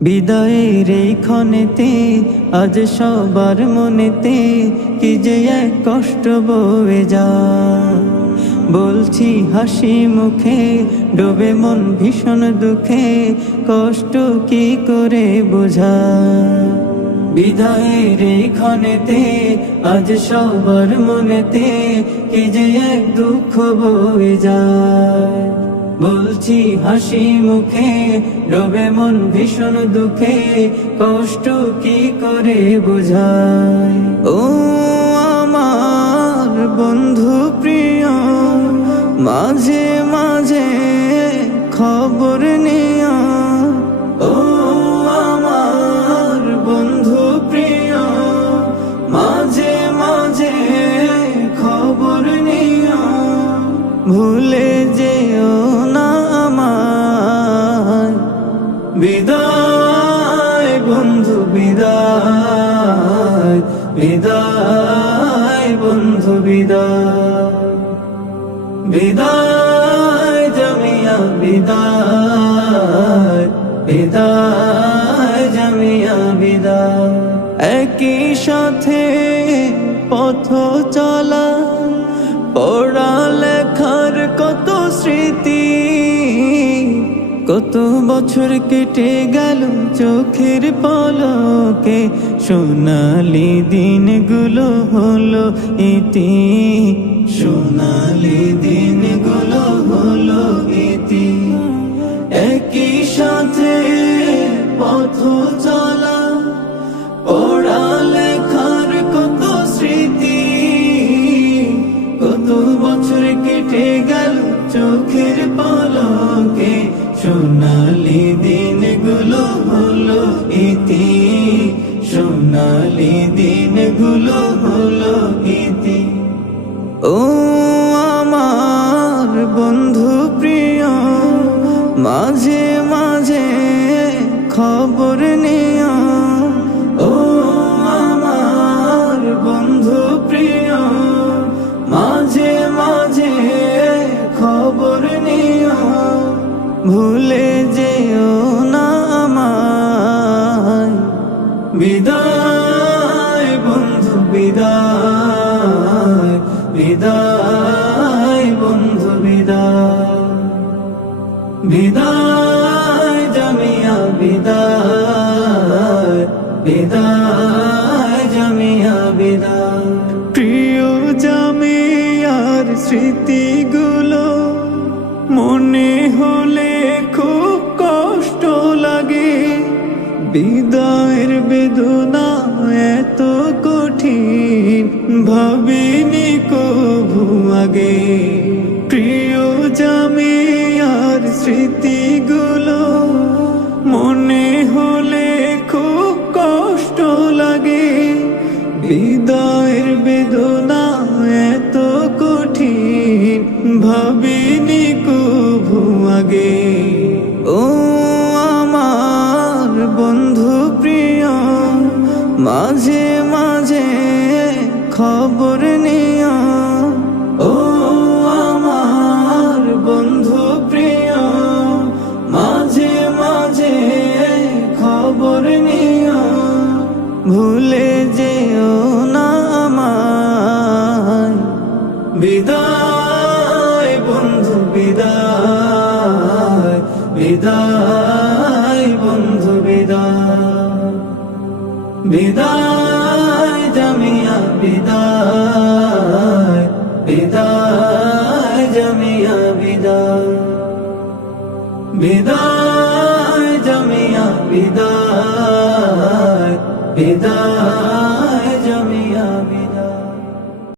বিদায়ের এই ক্ষণেতে আজ সবার মনেতে কি যে এক কষ্ট বয়ে যায়। বলছি হাসি মুখে, ডোবে মন ভীষণ দুঃখে, কষ্ট কি করে বোঝায়। বিদায়ের এই ক্ষণেতে আজ সবার মনেতে কি যে এক দুঃখ বয়ে যায়। বলছি হাসি মুখে, ডোবে মন ভীষণ দুঃখে, কষ্ট কি করে বোঝায়। ও আমার বন্ধু প্রিয়, মাঝে মাঝে খবর নিও। ও আমার বন্ধু প্রিয়, মাঝে মাঝে খবর নিও। ভুলে যেও না আমায়। বিদায় বন্ধু বিদায়, বিদায় বন্ধু বিদায়, বিদায় জামিয়া বিদায়, বিদায় জামিয়া বিদায়। একই সাথে পথ চলা, পড়ালেখার কত স্মৃতি, কত বছর কেটে গেল চোখের পলকে, সোনালি দিনগুলো হলো ইতি, সোনালি দিনগুলো হলো ইতি। একই সাথে পথ চলা, পড়ালেখার কত স্মৃতি, কত বছর কেটে গেল চোখের পলকে, সোনালি দিনগুলো হলো ইতি, সোনালি দিনগুলো হলো ইতি। ও আমার বন্ধু প্রিয়, মাঝে মাঝে খবর নিও। ও আমার বন্ধু প্রিয়, মাঝে মাঝে খবর নিও। ভুলে যেও না আমায়। বিদায় বন্ধু বিদায়, বিদায় বন্ধু বিদায়, বিদায় জামিয়া বিদায়, বিদায় জামিয়া বিদায়। প্রিয় জামিয়ার স্মৃতিগুলো মনে হলে খুব কষ্ট লাগে। বিদায়ের বেদনা এত কঠিন ভাবিনি কভু আগে। প্রিয় জামিয়ার স্মৃতিগুলো মনে হলে খুব কষ্ট লাগে। বিদায়ের বেদনা এত কঠিন ভাবিনি কভু আগে। ও আমার বন্ধু প্রিয়, মাঝে মাঝে খবর নিও। ও আমার বন্ধু প্রিয়, মাঝে মাঝে খবর নিও। ভুলে যেও না আমায়। বিদায় বন্ধু বিদায়, বিদায় বন্ধু বিদায়, বিদায় জামিয়া বিদায়, বিদায় জামিয়া বিদায়, বিদায় জামিয়া বিদায়, বিদায়।